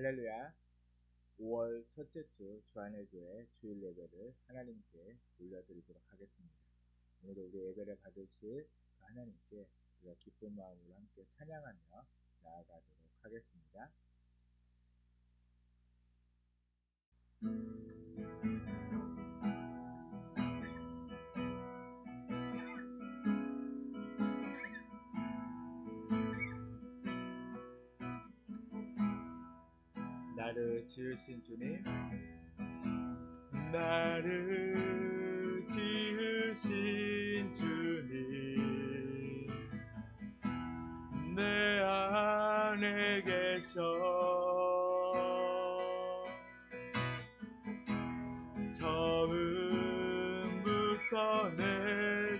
할렐루야. 5월 첫째 주 주안의교회 주일 예배를 하나님께 올려드리도록 하겠습니다. 오늘도 우리 예배를 받으실 그 하나님께 우리가 기쁜 마음으로 함께 찬양하며 나아가도록 하겠습니다. 나를 지으신 주님, 나를 지으신 주님, 내 안에 계셔 처음부터 내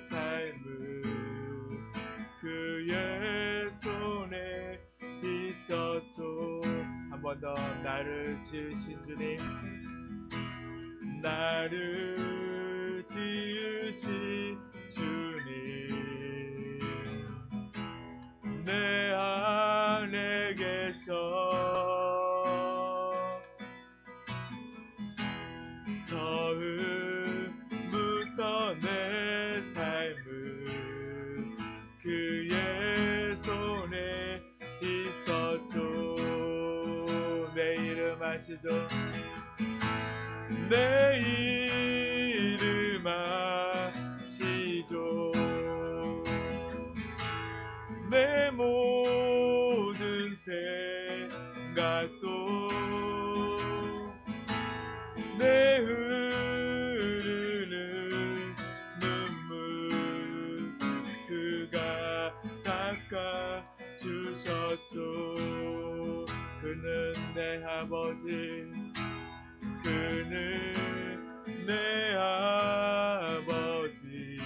삶은 그의 손에 있었죠. 한 번 더. 나를 지으신 주님, 나를 지으신 주님, 내 안에 계셔 처음부터 내 삶은 그의 손에 있었죠. 내 이름 아시죠? 내 이름 아시죠? 내 모든 생각도 내 흐르는 눈물 그가 닦아주셨죠. 그는 내 아버지, 그는 내 아버지,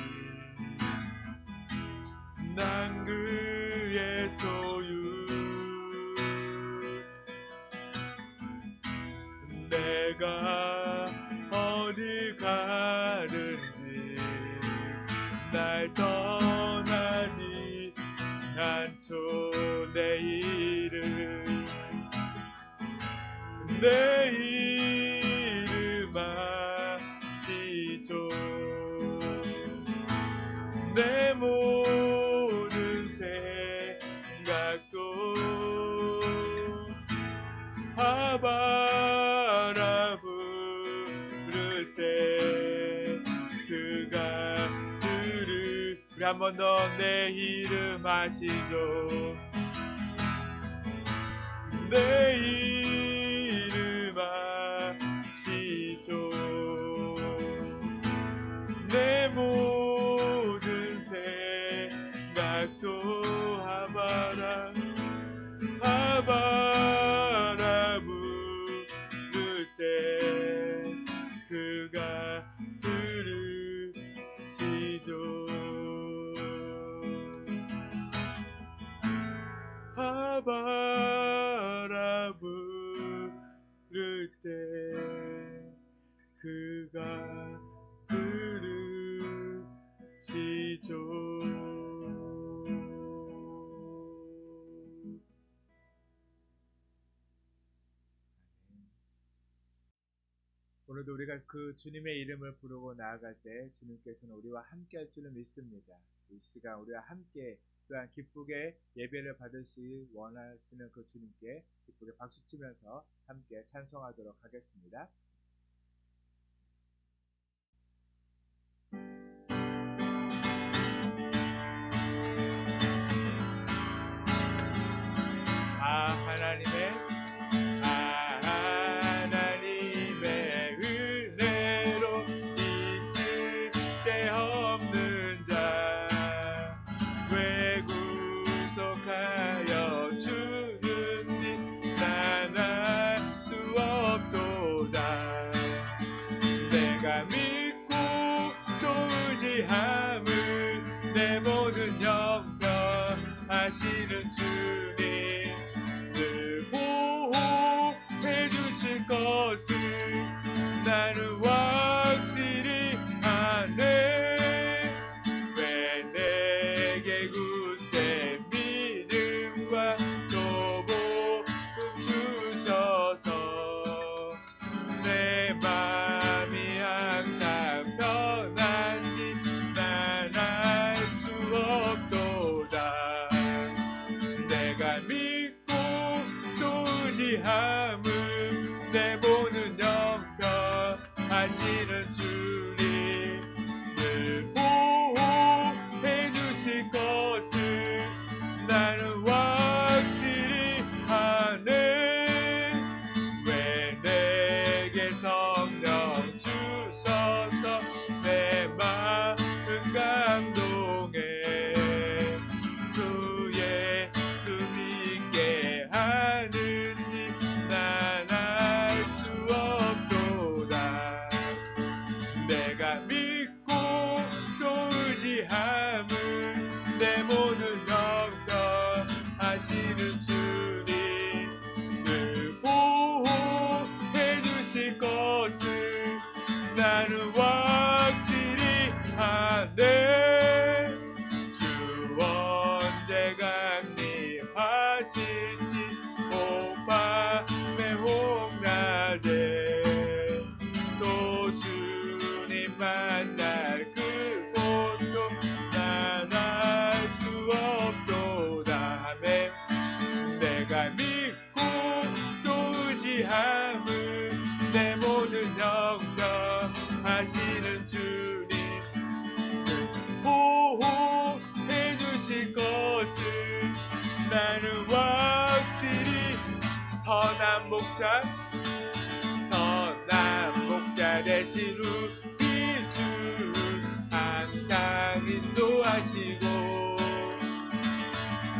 난 그의 소유. 내가 어디 가든지 날 떠나지 않죠. 내 이름 아시죠? 내 모든 생각도 아바라 부를 때 그가 우리 한 번 더. 내 이름 아시죠? 내 이름 아시죠? 내 모든 생각도 아바라 부를 때 그가 들으시죠. 아바라 부를 때 그가 들으시죠. 오늘도 우리가 그 주님의 이름을 부르고 나아갈 때 주님께서는 우리와 함께 할 줄을 믿습니다. 이 시간 우리와 함께 또한 기쁘게 예배를 받으시 원하시는 그 주님께 기쁘게 박수치면서 함께 찬송하도록 하겠습니다. 하나님의 은혜로 있을 데 없는 자 왜 구속하여 주는지 난 알 수 없도다. 내가 믿고 또 의지함은 내 모든 영광 하시는 주님 늘 보호해 주실 것을 나는 확실히 아네. 왜 내게 굳세 믿음과 또 복음 주셨 하시는 주님 늘 보호해 주실 것을 나는 확실히 아네. 왜 내게 성령 주셔서 내 마음 감동해. 주 예수 믿게 하는 일 난 알 수 없도다. 내가 믿고 또 의지함을 내 모든 영광 하시는 주님 늘 보호해 주실 것을 나는 확실히 아네. 주 언제 강림하실지 오밤에 홍낮에 또 주님 만날 그곳도 난 알 수 없도다. 아멘. 내가 믿고 또 의지함을 내 모든 영광 하시는 주님 보호해 주실 것을 나는 확실히 선한 목자 대신 우리 주 항상 인도하시고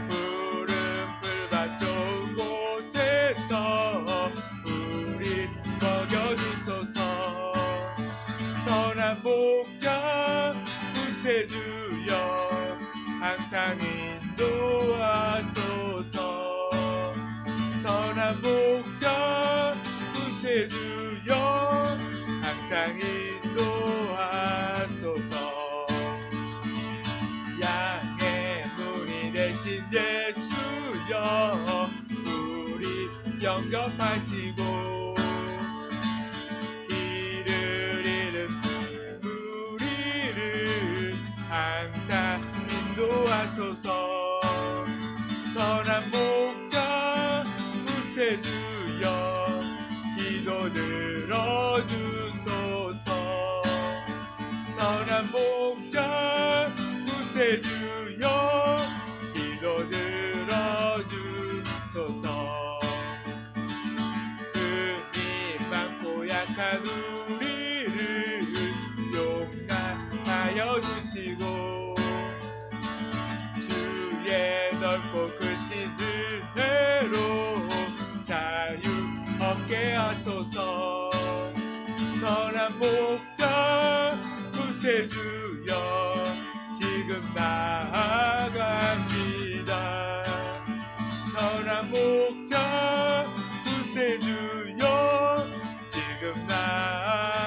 푸른 풀밭 좋은 곳에서 우리 먹여주소서. 선한 목자 구세주여 항상 인도하소서. 선한 목자 구세주여 항상 인도하소서. 양의 문이 되신 예수여 우리 영접하시고 길을 잃은 우리를 항상 인도하소서. 선한 목자 구세주여 기도 들어주소서. 선한 목자 구세주여 기도 들어주소서. 흠이 많고 약한 우리를 용납하여 주시고 주의 넓고 크신 은혜로 자유 얻게 하소서. 선한 목자 구세주여 지금 나아갑니다. 선한 목자 구세주여 지금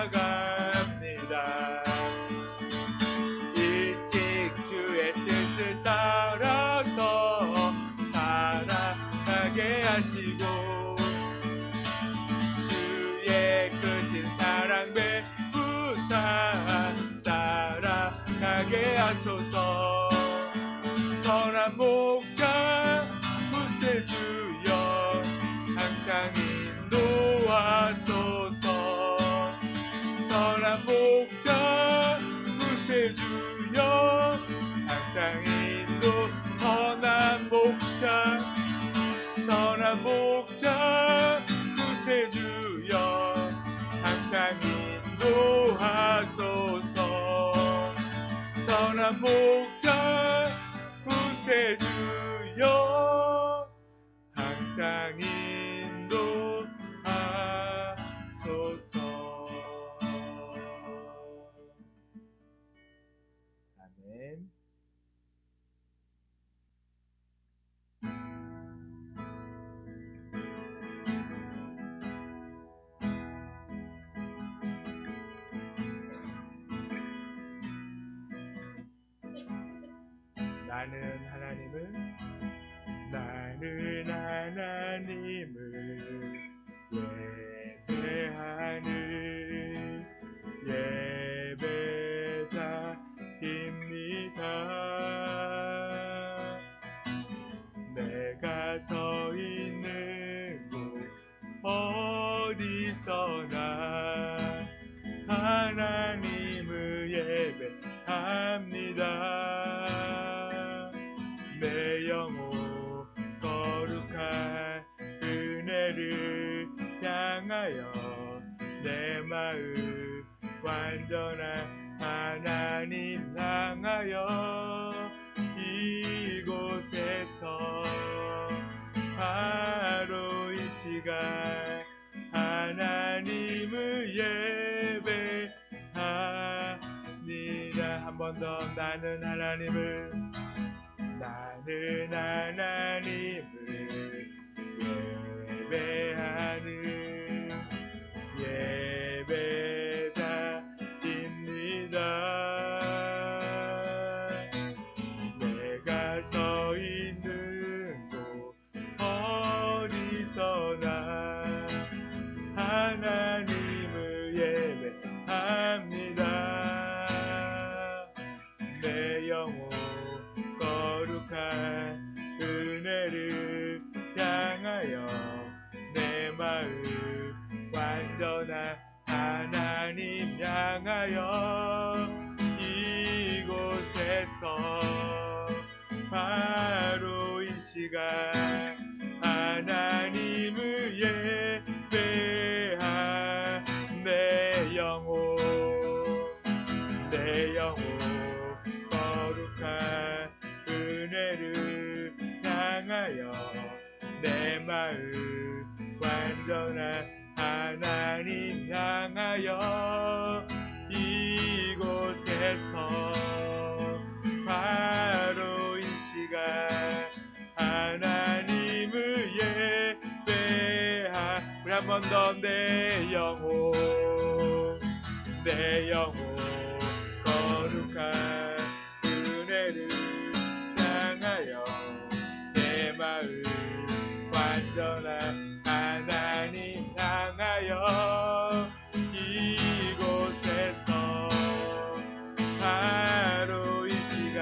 나아갑니다. 일찍 주의 뜻을 따라서 살아가게 하시고 주의 크신 사랑 베푸사 따라가게 하소서. 선한 목자 구세주여 항상 인도하소서. 선한 목자 구세주여 항상 인도. 선한 목자 구세주여 항상 인도하소서. 선한 목자 구세주여 항상 인도하소서. 아멘. 나는 하나님을 예배하는 예배자입니다. 내가 서 있는 곳 어디서나 완전한 하나님 향하여 이곳에서 바로 이 시간 하나님을 예배합니다. 한 번 더 나는 하나님을 예배하는 예배자입니다. 내가 서 있는 곳 어디서나 하나님을 예배합니다. 내 영혼 거룩한 은혜를 향하여 내 마음 완전한 하나님 향하여 이곳에서 바로 이 시간 하나님을 예배한 내 영혼 거룩한 은혜를 향하여 내 마음 완전한 하나님 향하여 이곳에서 바로 이 시간 하나님을 우리 한 번 더 내 영혼 거룩한 은혜를 향하여 내 마음 완전한 하나님 향하여 이곳에서 바로 이 시간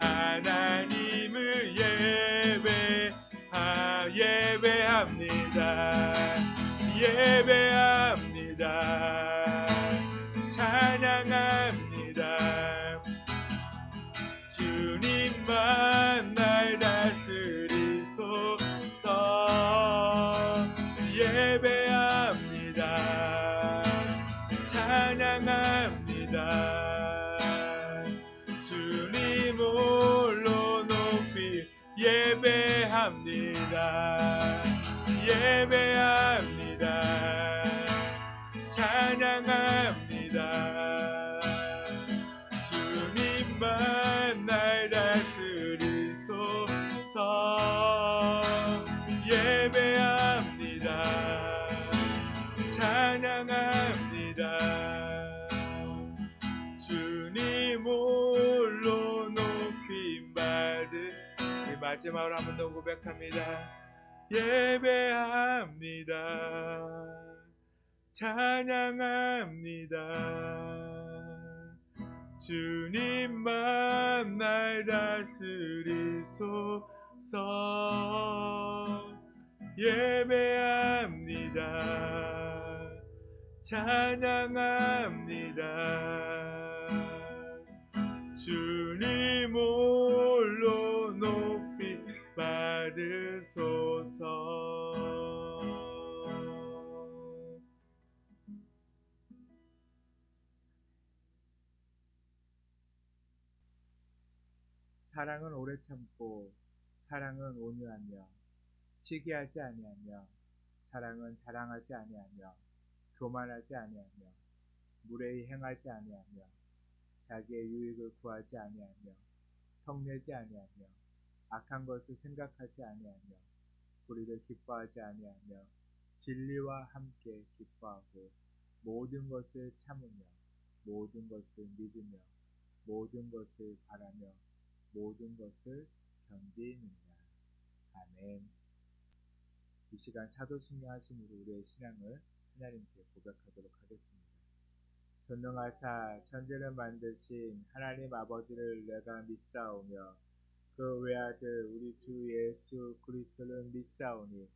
하나님을 예배합니다. 찬양합니다. 주님만 날 다스리소서. 예배합니다. 찬양합니다. 주님 홀로 높이 예배합니다. 찬양합니다. 주님만 날 다스리소서. 예배합니다. 찬양합니다. 주님 홀로 높임받은 우리 마지막으로 한 번 더 고백합니다. 예배합니다. 찬양합니다. 주님만 날 다스리소서. 예배합니다. 찬양합니다. 주님 홀로 높이 받으소서. 사랑은 오래 참고 사랑은 온유하며 시기하지 아니하며 사랑은 자랑하지 아니하며 교만하지 아니하며 무례히 행하지 아니하며 자기의 유익을 구하지 아니하며 성내지 아니하며 악한 것을 생각하지 아니하며 불의를 기뻐하지 아니하며 진리와 함께 기뻐하고 모든 것을 참으며 모든 것을 믿으며 모든 것을 바라며 모든 것을 견디느니라. 아멘. 이 시간 사도신경 하심으로 우리의 신앙을 하나님께 고백하도록 하겠습니다. 전능하사 천지를 만드신 하나님 아버지를 내가 믿사오며 그 외아들 우리 주 예수 그리스도를 믿사오니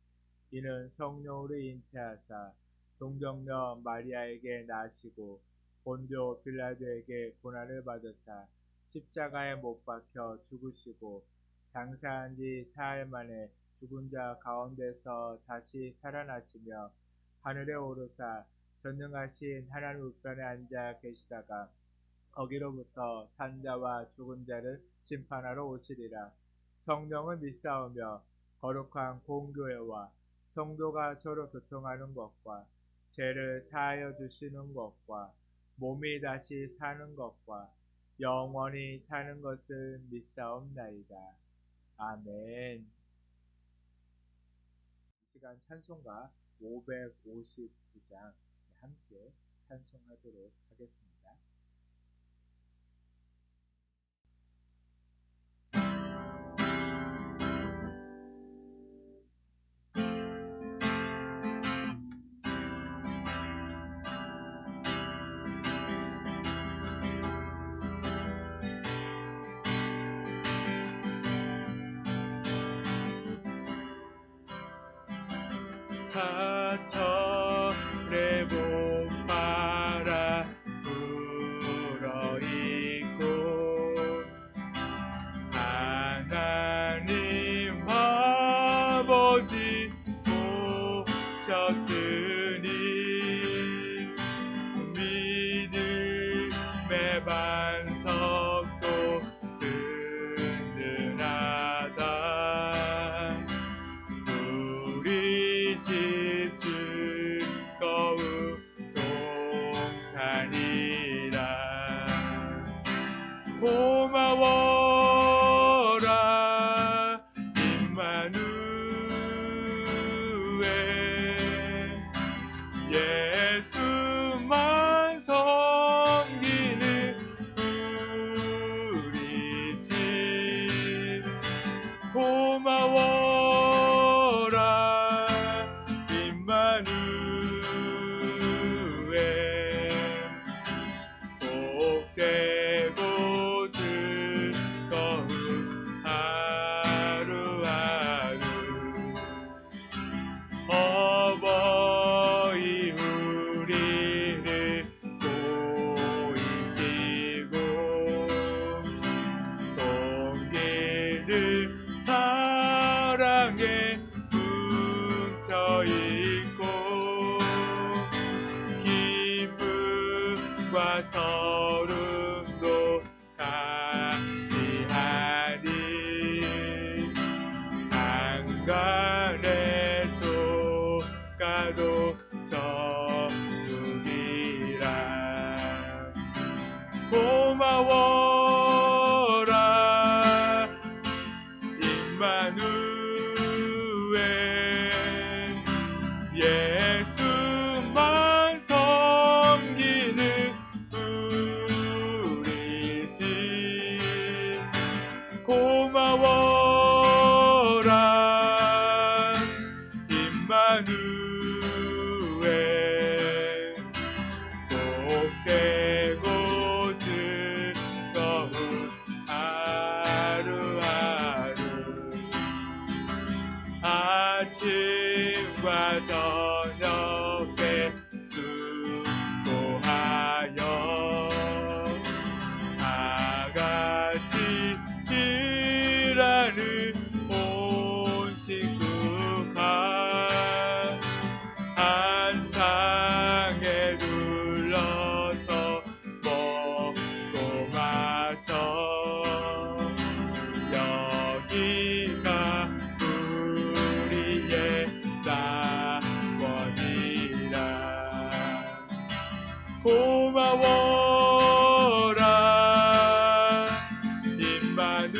이는 성령으로 잉태하사 동정녀 마리아에게 나시고 본디오 빌라도에게 고난을 받으사 십자가에 못 박혀 죽으시고 장사한 지 사흘 만에 죽은 자 가운데서 다시 살아나시며 하늘에 오르사 전능하신 하나님 우편에 앉아 계시다가 거기로부터 산자와 죽은 자를 심판하러 오시리라. 성령을 믿사오며 거룩한 공교회와 성도가 서로 교통하는 것과 죄를 사하여 주시는 것과 몸이 다시 사는 것과 영원히 사는 것을 믿사옵나이다. 아멘. 이 시간 찬송가 559장 함께 찬송하도록 하겠습니다. 사철에 못 팔아 불어있고 하나님 아버지 오셨으니 믿음의 반석도 든든하다. 우리 집 즐거운 동산이라. 고마워라 임마누엘. 예수만 섬기는 우리 집. 고마워라 임마누엘. 복되고 즐거운 하루하루. 어버이 우리를 보이시고 동기를 사랑에 뭉쳐있고 기쁨과 서름도 같이하니 한간의 조가도 저누리라. 고마워라 임마누엘. 예수만 섬기는 우리 집. 고마워라 임마누엘. 복되고 즐거운 하루하루. 아침과 저녁에 수고하여 다같이 일하는 온 식구가 한 상에 둘러서 먹고 마셔. 여기가 우리의 낙원이라. 고마워라 임마누엘.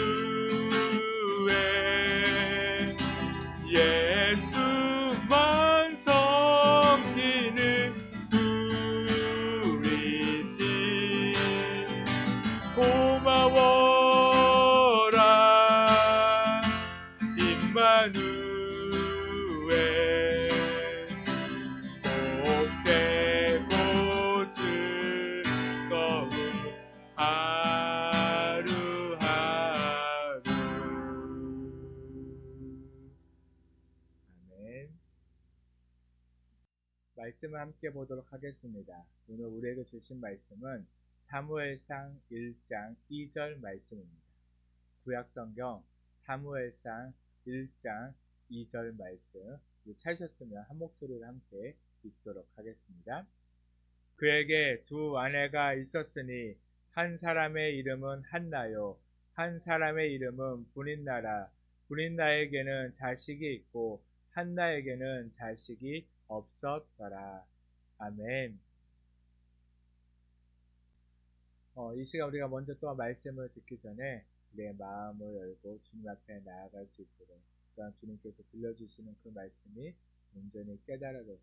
예수만 섬기는 우리 집. 고마워라 임마누엘. 복되고 즐거운 하루하루. 아멘. 말씀을 함께 보도록 하겠습니다. 오늘 우리에게 주신 말씀은 사무엘상 1장 2절 말씀입니다. 구약성경 사무엘상 1장 2절 말씀 찾으셨으면 한 목소리를 함께 읽도록 하겠습니다. 그에게 두 아내가 있었으니 한 사람의 이름은 한나요 한 사람의 이름은 브닌나라. 브닌나에게는 자식이 있고 한나에게는 자식이 없었더라. 아멘. 이 시간 우리가 먼저 또 말씀을 듣기 전에 내 마음을 열고 주님 앞에 나아갈 수 있도록 또한 주님께서 들려주시는 그 말씀이 온전히 깨달아져서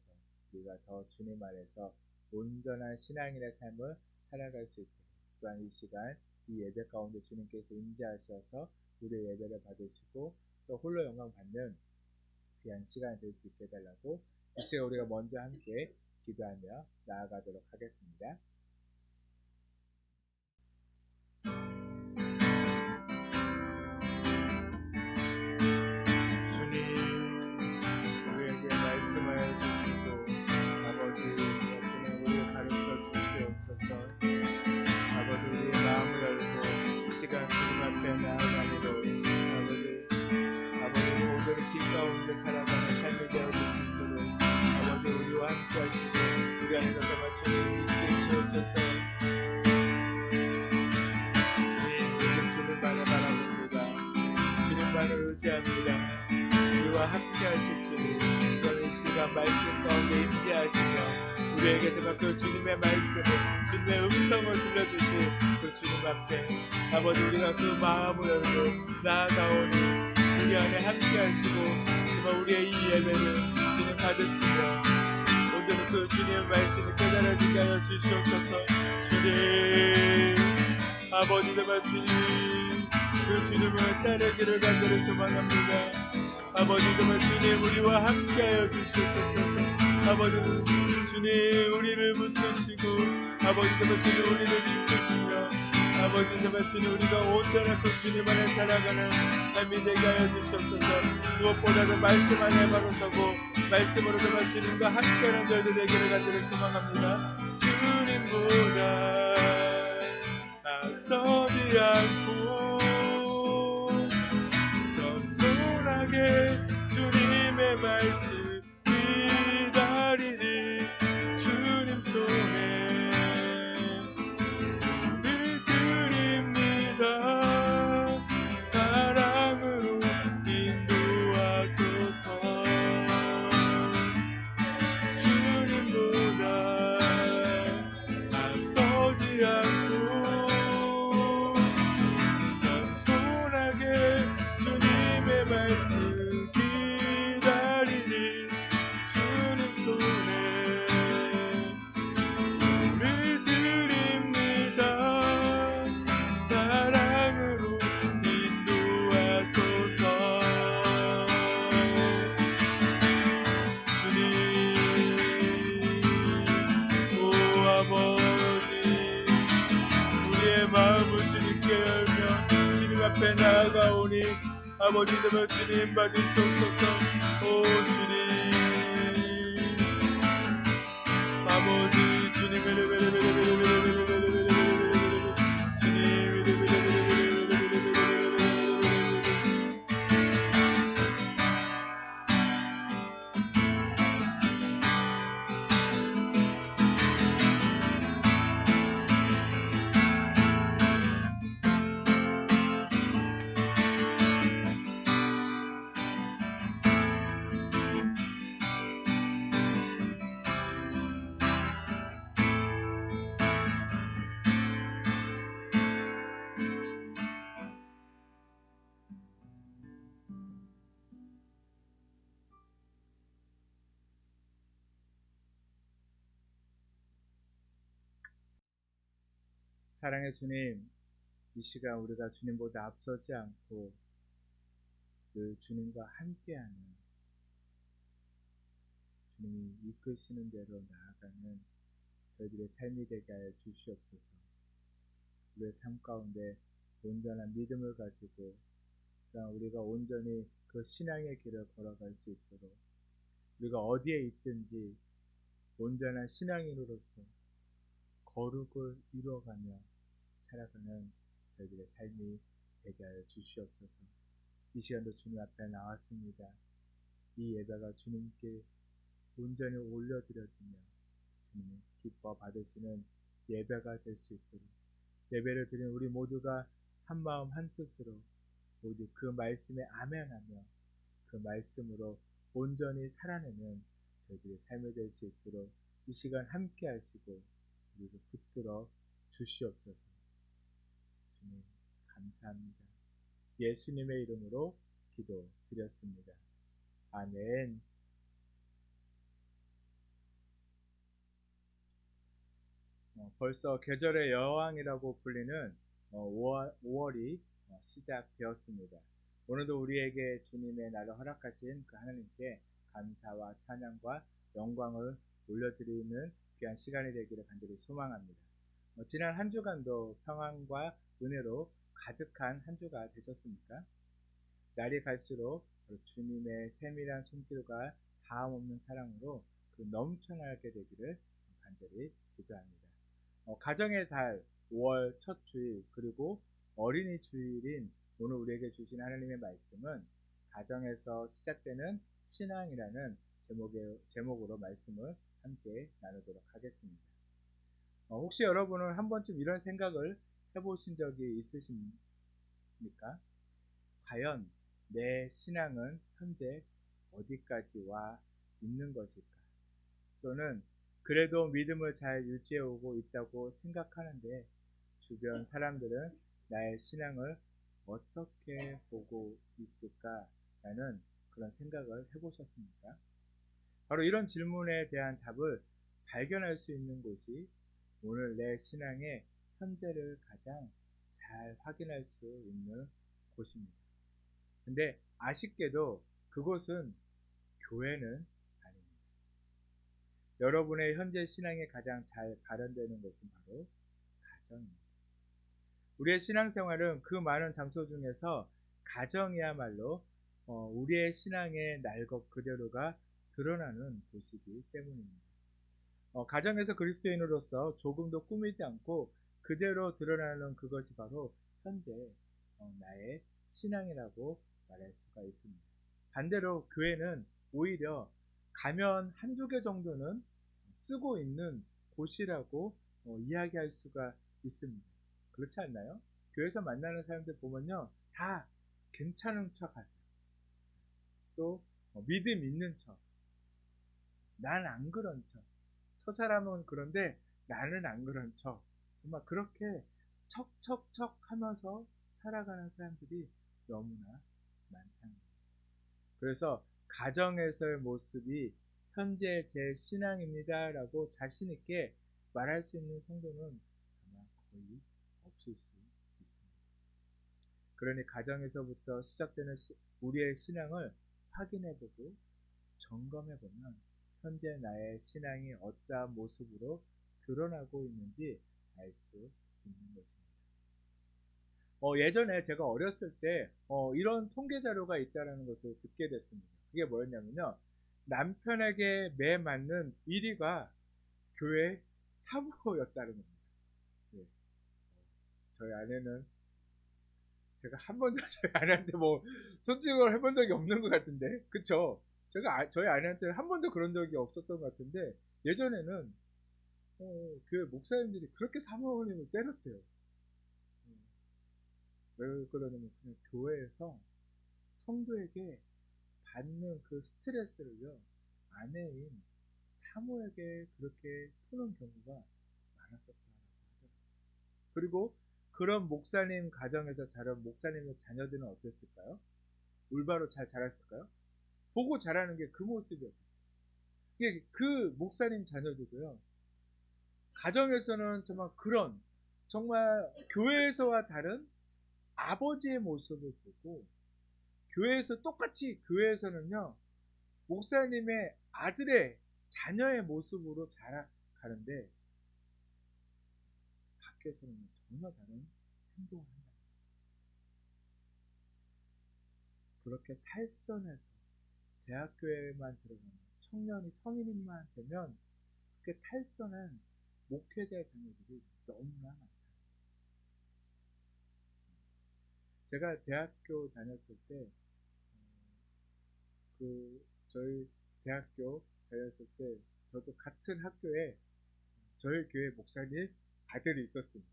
우리가 더 주님 안에서 온전한 신앙인의 삶을 살아갈 수 있도록 또한 이 시간 이 예배 가운데 주님께서 임재하셔서 우리의 예배를 받으시고 또 홀로 영광 받는 귀한 시간이 될 수 있게 해달라고 이 시간 우리가 먼저 함께 기도하며 나아가도록 하겠습니다. 말씀하여 주시고 아버지 여러분의 우리를 가르쳐 주시옵소서. 아버지 우리의 마음을 열고 이 시간 주님 앞에 나아가기로 아버지 모든 길 가운데 살아가는 삶이 되어 줄 수 있도록 아버지 우리와 함께 하시고 우리 안에서 주님 있게 주옵소서. 주님 주님만을 바라봅니다. 주님만을 의지합니다. 우리와 함께 하실 주님 말씀 가운데 임재하시며 우리에게 정말 그 주님의 말씀을 주님의 음성을 들려주신 그 주님 앞에 아버지 우리가 그 마음을 열고 나아가오니 우리 안에 함께 하시고 정말 우리의 이 예배를 주님 받으시며 오늘은 그 주님의 말씀을 깨달아지게 하여 주시옵소서. 주님 아버지 정말 주님 그 주님을 따르기를 간절히 소망합니다. 아버지 정말 주님 우리와 함께하여 주시옵소서. 아버지 주님 우리를 붙드시고 아버지 정말 주님 우리를 이끄시며 아버지 정말 주님 우리가 온전한 그 주님 안에 살아가는 삶이 되게 하여 주시옵소서. 무엇보다도 말씀 안에 바로 서고 말씀으로 정말 주님과 함께하는 저희들 되기를 간절히 소망합니다. 주님보다 앞서지 않고 주님의 말씀 기다리니 주님 손에 우리 드립니다. 사랑으로 인도하소서. 주님보다 앞서지 않고 겸손하게 주님의 말씀 앞에 나아가오니 아버지 되면 주님 받으시옵소서. 오 주님 아버지 주님 사랑의 주님, 이 시간 우리가 주님보다 앞서지 않고 늘 주님과 함께하는 주님이 이끄시는 대로 나아가는 저희들의 삶이 되게 하여 주시옵소서. 우리의 삶 가운데 온전한 믿음을 가지고 우리가 온전히 그 신앙의 길을 걸어갈 수 있도록 우리가 어디에 있든지 온전한 신앙인으로서 거룩을 이루어가며 살아가는 저희들의 삶이 되게 하여 주시옵소서. 이 시간도 주님 앞에 나왔습니다. 이 예배가 주님께 온전히 올려드려지며 주님이 기뻐 받으시는 예배가 될 수 있도록 예배를 드린 우리 모두가 한 마음 한 뜻으로 모두 그 말씀에 아멘하며 그 말씀으로 온전히 살아내는 저희들의 삶이 될 수 있도록 이 시간 함께 하시고 그리고 붙들어 주시옵소서. 주님 감사합니다. 예수님의 이름으로 기도드렸습니다. 아멘. 벌써 계절의 여왕이라고 불리는 5월이 시작되었습니다. 오늘도 우리에게 주님의 날을 허락하신 그 하나님께 감사와 찬양과 영광을 올려드리는 귀한 시간이 되기를 간절히 소망합니다. 지난 한 주간도 평안과 은혜로 가득한 한 주가 되셨습니까? 날이 갈수록 주님의 세밀한 손길과 다함없는 사랑으로 넘쳐나게 되기를 간절히 기도합니다. 가정의 달 5월 첫 주일 그리고 어린이 주일인 오늘 우리에게 주신 하나님의 말씀은 가정에서 시작되는 신앙이라는 제목으로 말씀을 함께 나누도록 하겠습니다. 혹시 여러분은 한 번쯤 이런 생각을 해보신 적이 있으십니까? 과연 내 신앙은 현재 어디까지 와 있는 것일까? 또는 그래도 믿음을 잘 유지해 오고 있다고 생각하는데 주변 사람들은 나의 신앙을 어떻게 보고 있을까라는 그런 생각을 해보셨습니까? 바로 이런 질문에 대한 답을 발견할 수 있는 곳이 오늘 내 신앙의 현재를 가장 잘 확인할 수 있는 곳입니다. 근데 아쉽게도 그곳은 교회는 아닙니다. 여러분의 현재 신앙이 가장 잘 발현되는 곳은 바로 가정입니다. 우리의 신앙생활은 그 많은 장소 중에서 가정이야말로 우리의 신앙의 날 것 그대로가 드러나는 곳이기 때문입니다. 가정에서 그리스도인으로서 조금도 꾸미지 않고 그대로 드러나는 그것이 바로 현재 나의 신앙이라고 말할 수가 있습니다. 반대로 교회는 오히려 가면 한두 개 정도는 쓰고 있는 곳이라고 이야기할 수가 있습니다. 그렇지 않나요? 교회에서 만나는 사람들 보면요, 다 괜찮은 척 하세요. 또 믿음 있는 척. 난 안 그런 척. 저 사람은 그런데 나는 안 그런 척. 정말 그렇게 척척척 하면서 살아가는 사람들이 너무나 많다는 거예요. 그래서 가정에서의 모습이 현재 제 신앙입니다 라고 자신있게 말할 수 있는 성도는 아마 거의 없을 수 있습니다. 그러니 가정에서부터 시작되는 우리의 신앙을 확인해보고 점검해보면 현재 나의 신앙이 어떠한 모습으로 드러나고 있는지 알 수 있는 것입니다. 예전에 제가 어렸을 때 이런 통계 자료가 있다는 것을 듣게 됐습니다. 그게 뭐였냐면요, 남편에게 매 맞는 1위가 교회 사모였다는 겁니다. 예. 저희 아내는 제가 한 번도 저희 아내한테 뭐 손짓을 해본 적이 없는 것 같은데, 그쵸? 제가 저희 아내한테 한 번도 그런 적이 없었던 것 같은데 예전에는 교회 목사님들이 그렇게 사모님을 때렸대요. 왜 그러냐면 그냥 교회에서 성도에게 받는 그 스트레스를요, 아내인 사모에게 그렇게 푸는 경우가 많았었다고 하더라고요. 그리고 그런 목사님 가정에서 자란 목사님의 자녀들은 어땠을까요? 올바로 잘 자랐을까요? 보고 자라는 게 그 모습이었어요. 그 목사님 자녀들도요, 가정에서는 정말 교회에서와 다른 아버지의 모습을 보고, 교회에서 똑같이 교회에서는요, 목사님의 아들의 자녀의 모습으로 자라가는데 밖에서는 전혀 다른 행동을 한다. 그렇게 탈선해서 대학교에만 들어가면 청년이 성인만 되면 그렇게 탈선한 목회자의 자녀들이 너무나 많다. 제가 대학교 다녔을 때 저희 대학교 다녔을 때 저도 같은 학교에 저희 교회 목사님 아들이 있었습니다.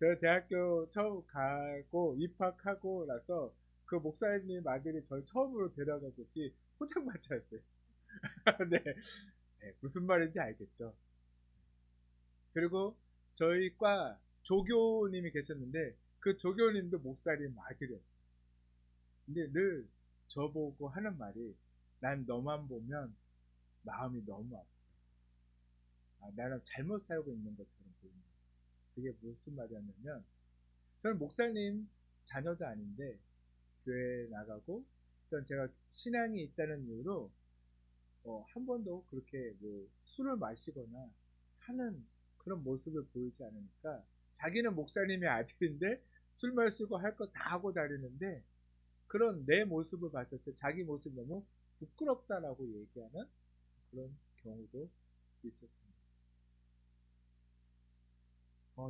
제가 대학교 처음 가고 입학하고 나서 그 목사님 아들이 저를 처음으로 데려간 곳이 포장마차였어요. 네. 네, 무슨 말인지 알겠죠. 그리고 저희 과 조교님이 계셨는데 그 조교님도 목사님 아들이었어요. 근데 늘 저보고 하는 말이 난 너만 보면 마음이 너무 아파. 나는 잘못 살고 있는 것처럼 보인다. 그게 무슨 말이었냐면 저는 목사님 자녀도 아닌데 교회 나가고 또 제가 신앙이 있다는 이유로 한 번도 그렇게 뭐 술을 마시거나 하는 그런 모습을 보이지 않으니까 자기는 목사님의 아들인데 술 마시고 할 거 다 하고 다니는데 그런 내 모습을 봤을 때 자기 모습이 너무 부끄럽다라고 얘기하는 그런 경우도 있었습니다.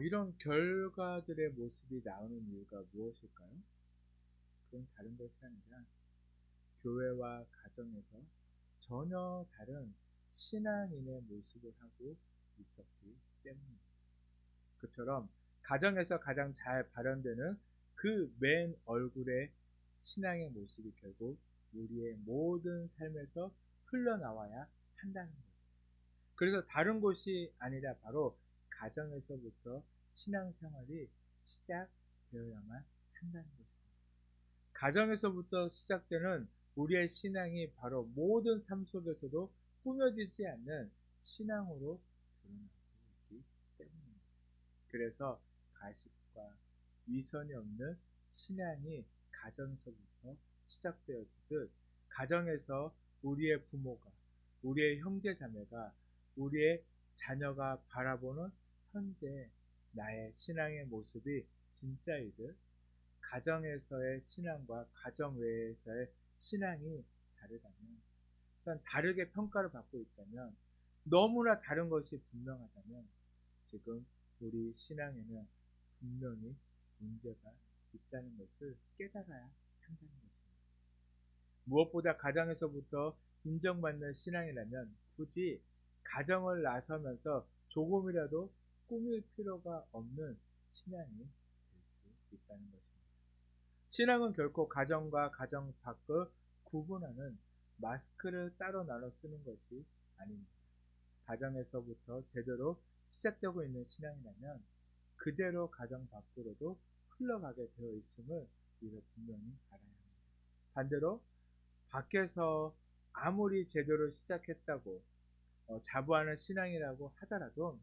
이런 결과들의 모습이 나오는 이유가 무엇일까요? 그건 다른 것이 아니라 교회와 가정에서 전혀 다른 신앙인의 모습을 하고 있었기 때문입니다. 그처럼 가정에서 가장 잘 발현되는 그 맨 얼굴의 신앙의 모습이 결국 우리의 모든 삶에서 흘러나와야 한다는 거죠. 그래서 다른 곳이 아니라 바로 가정에서부터 신앙생활이 시작되어야만 한다는 것입니다. 가정에서부터 시작되는 우리의 신앙이 바로 모든 삶 속에서도 꾸며지지 않는 신앙으로 드러나고 있기 때문입니다. 그래서 가식과 위선이 없는 신앙이 가정에서부터 시작되어지듯 가정에서 우리의 부모가, 우리의 형제 자매가, 우리의 자녀가 바라보는 현재 나의 신앙의 모습이 진짜이듯 가정에서의 신앙과 가정 외에서의 신앙이 다르다면, 또한 다르게 평가를 받고 있다면, 너무나 다른 것이 분명하다면 지금 우리 신앙에는 분명히 문제가 있다는 것을 깨달아야 한다는 것입니다. 무엇보다 가정에서부터 인정받는 신앙이라면 굳이 가정을 나서면서 조금이라도 꾸밀 필요가 없는 신앙이 될 수 있다는 것입니다. 신앙은 결코 가정과 가정 밖을 구분하는 마스크를 따로 나눠 쓰는 것이 아닙니다. 가정에서부터 제대로 시작되고 있는 신앙이라면 그대로 가정 밖으로도 흘러가게 되어 있음을 우리가 분명히 알아야 합니다. 반대로 밖에서 아무리 제대로 시작했다고 자부하는 신앙이라고 하더라도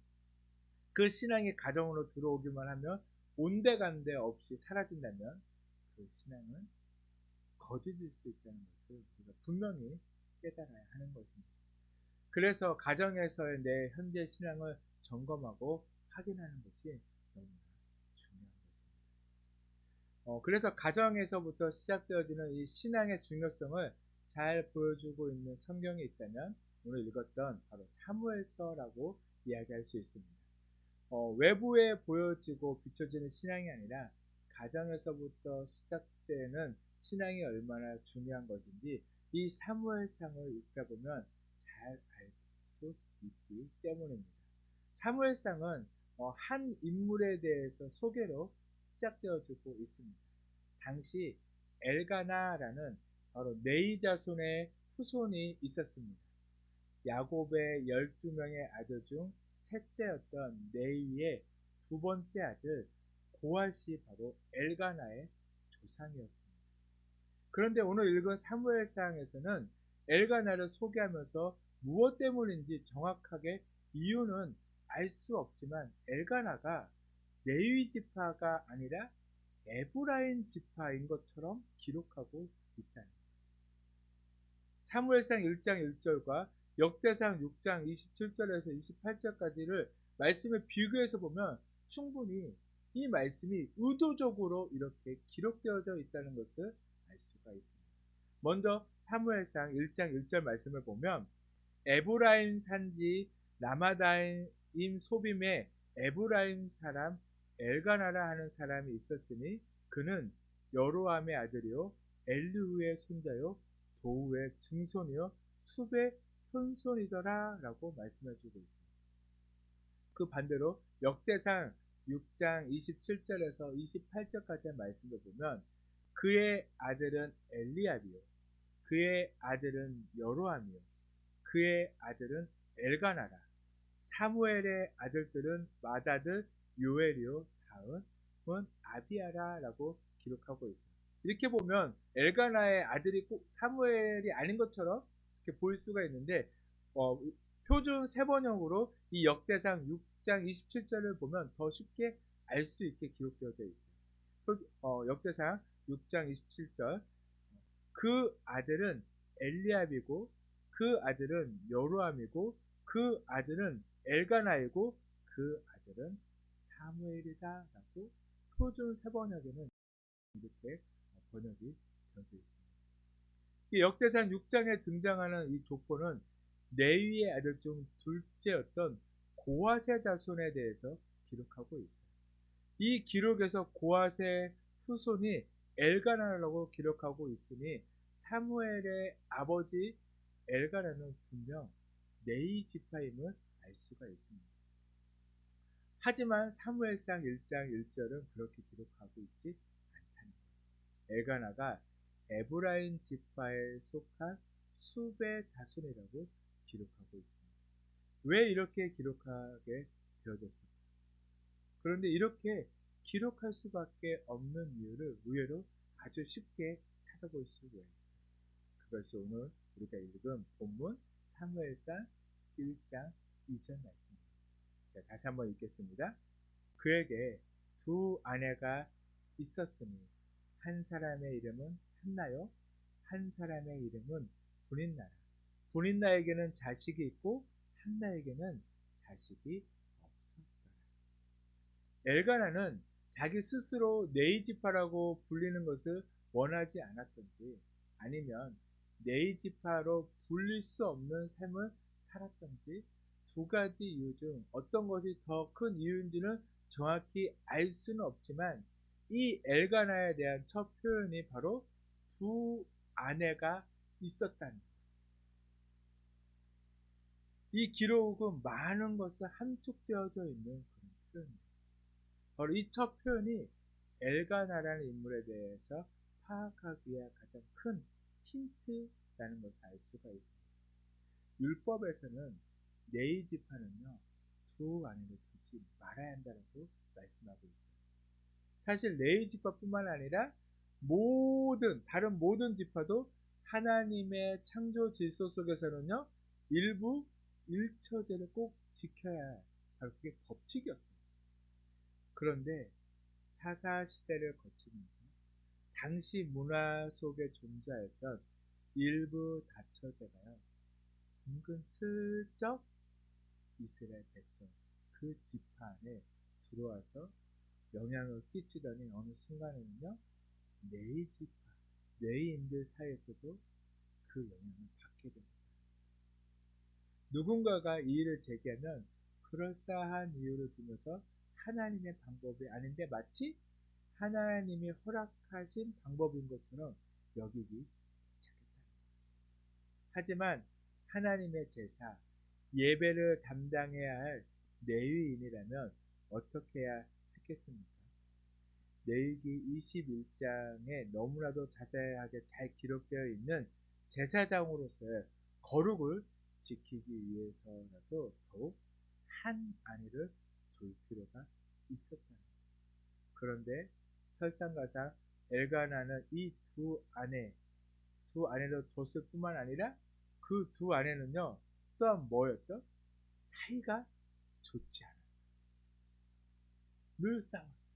그 신앙이 가정으로 들어오기만 하면 온데간데 없이 사라진다면 그 신앙은 거짓일 수 있다는 것을 우리가 분명히 깨달아야 하는 것입니다. 그래서 가정에서의 내 현재 신앙을 점검하고 확인하는 것이 너무나 중요한 것입니다. 그래서 가정에서부터 시작되어지는 이 신앙의 중요성을 잘 보여주고 있는 성경이 있다면 오늘 읽었던 바로 사무엘서라고 이야기할 수 있습니다. 외부에 보여지고 비춰지는 신앙이 아니라 가정에서부터 시작되는 신앙이 얼마나 중요한 것인지 이 사무엘상을 읽다 보면 잘 알 수 있기 때문입니다. 사무엘상은 한 인물에 대해서 소개로 시작되어지고 있습니다. 당시 엘가나라는 바로 네이 자손의 후손이 있었습니다. 야곱의 12명의 아들 중 셋째였던 네이의 두 번째 아들 고앗이 바로 엘가나의 조상이었습니다. 그런데 오늘 읽은 사무엘상에서는 엘가나를 소개하면서 무엇 때문인지 정확하게 이유는 알 수 없지만 엘가나가 레위 지파가 아니라 에브라임 지파인 것처럼 기록하고 있다는 거예요. 사무엘상 1장 1절과 역대상 6장 27절에서 28절까지를 말씀을 비교해서 보면 충분히 이 말씀이 의도적으로 이렇게 기록되어져 있다는 것을 알 수가 있습니다. 먼저 사무엘상 1장 1절 말씀을 보면 에브라임 산지 라마다임 소빔에 에브라임 사람 엘가나라 하는 사람이 있었으니 그는 여로함의 아들이요 엘리후의 손자요 도우의 증손이요 숲의 손손이더라 라고 말씀해 주고 있습니다. 그 반대로 역대상 6장 27절에서 28절까지의 말씀을 보면 그의 아들은 엘리압이요 그의 아들은 여로함이요 그의 아들은 엘가나라 사무엘의 아들들은 마다드 요엘이요 다음은 아비아라라고 기록하고 있어요. 이렇게 보면 엘가나의 아들이 꼭 사무엘이 아닌 것처럼 이렇게 보일 수가 있는데 표준 세번역으로 이 역대상 6장 27절을 보면 더 쉽게 알 수 있게 기록되어져 있어요. 역대상 6장 27절 그 아들은 엘리압이고 그 아들은 여로함이고 그 아들은 엘가나이고 그 아들은 사무엘이다 라고 표준 세번역에는 이렇게 번역이 되어져 있습니다. 이 역대상 6장에 등장하는 이 족보는 레위의 아들 중 둘째였던 고핫의 자손에 대해서 기록하고 있어요. 이 기록에서 고핫의 후손이 엘가나라고 기록하고 있으니 사무엘의 아버지 엘가나는 분명 레위 지파임을 알 수가 있습니다. 하지만 사무엘상 1장 1절은 그렇게 기록하고 있지 않다는 거예요. 엘가나가 에브라임 지파에 속한 수베 자손이라고 기록하고 있습니다. 왜 이렇게 기록하게 되어졌습니까? 그런데 이렇게 기록할 수밖에 없는 이유를 의외로 아주 쉽게 찾아볼 수가 있어요. 그것이 오늘 우리가 읽은 본문 사무엘상 1장 2절 말씀입니다. 자, 다시 한번 읽겠습니다. 그에게 두 아내가 있었으니 한 사람의 이름은 한나요 한 사람의 이름은 분인나라. 분인나에게는 자식이 있고 한나에게는 자식이 없었더라. 엘가나는 자기 스스로 네이지파라고 불리는 것을 원하지 않았던지 아니면 네이지파로 불릴 수 없는 삶을 살았던지 두 가지 이유 중 어떤 것이 더 큰 이유인지는 정확히 알 수는 없지만 이 엘가나에 대한 첫 표현이 바로 두 아내가 있었다는 거예요. 이 기록은 많은 것을 함축되어져 있는 그런 표현입니다. 바로 이 첫 표현이 엘가나라는 인물에 대해서 파악하기 위한 가장 큰 힌트라는 것을 알 수가 있습니다. 율법에서는 네이지파는요 두 아내를 두지 말아야 한다고 말씀하고 있어요. 사실 네이지파뿐만 아니라 다른 모든 지파도 하나님의 창조 질서 속에서는요 일부 일처제를 꼭 지켜야 할 바로 그게 법칙이었습니다. 그런데 사사시대를 거치면서 당시 문화 속에 존재했던 일부 다처제가요 은근슬쩍 이스라엘 백성 그 지파 안에 들어와서 영향을 끼치더니 어느 순간에는요 레위지파 레위인들 사이에서도 그 영향을 받게 됩니다. 누군가가 이 일을 제기하면 그럴싸한 이유를 두면서 하나님의 방법이 아닌데 마치 하나님이 허락하신 방법인 것처럼 여기기 시작했다. 하지만 하나님의 제사, 예배를 담당해야 할 레위인이라면 어떻게 해야 했겠습니까? 레위기 21장에 너무나도 자세하게 잘 기록되어 있는 제사장으로서의 거룩을 지키기 위해서라도 더욱 한 아내를 둘 필요가 있었다. 그런데 설상가상 엘가나는 이 두 아내를 뒀을 뿐만 아니라 그 두 아내는요 또한 뭐였죠? 사이가 좋지 않았어요. 늘 싸웠어요.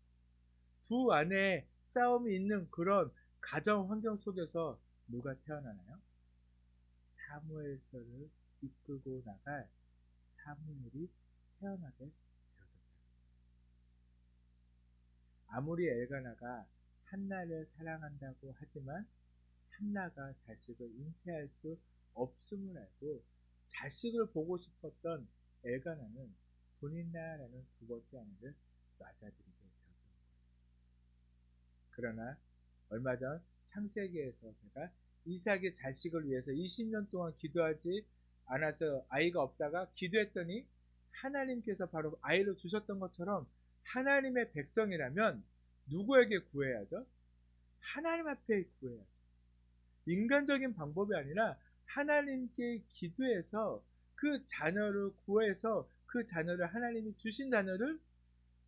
두 아내의 싸움이 있는 그런 가정 환경 속에서 누가 태어나나요? 사무엘서를 이끌고 나갈 사무엘이 태어나게 되었다. 아무리 엘가나가 한나를 사랑한다고 하지만 한나가 자식을 잉태할 수 없음을 알고 자식을 보고 싶었던 엘가나는 분인나라는 두 번째 아내를 맞아들이게 되었다. 그러나 얼마 전 창세기에서 제가 이삭의 자식을 위해서 20년 동안 기도하지 안아서 아이가 없다가 기도했더니 하나님께서 바로 아이를 주셨던 것처럼 하나님의 백성이라면 누구에게 구해야죠? 하나님 앞에 구해야죠. 인간적인 방법이 아니라 하나님께 기도해서 그 자녀를 구해서 그 자녀를 하나님이 주신 자녀를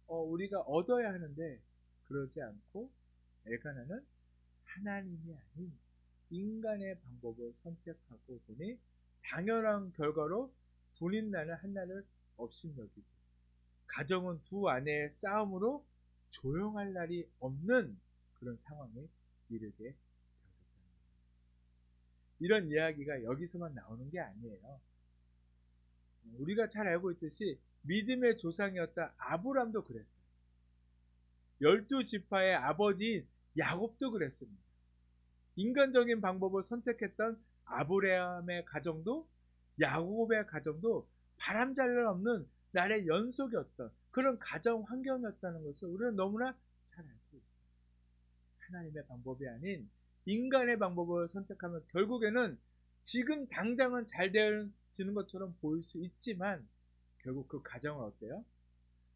우리가 얻어야 하는데 그러지 않고 엘가나는 하나님이 아닌 인간의 방법을 선택하고 보니 당연한 결과로 분인나는 한날을 업신여기고 가정은 두 아내의 싸움으로 조용할 날이 없는 그런 상황에 이르게 되었다는 겁니다. 이런 이야기가 여기서만 나오는 게 아니에요. 우리가 잘 알고 있듯이 믿음의 조상이었던 아브람도 그랬어요. 12지파의 아버지인 야곱도 그랬습니다. 인간적인 방법을 선택했던 아브라함의 가정도 야곱의 가정도 바람잘 없는 날의 연속이었던 그런 가정 환경이었다는 것을 우리는 너무나 잘 알고 있습니다. 하나님의 방법이 아닌 인간의 방법을 선택하면 결국에는 지금 당장은 잘 되어지는 것처럼 보일 수 있지만 결국 그 가정은 어때요?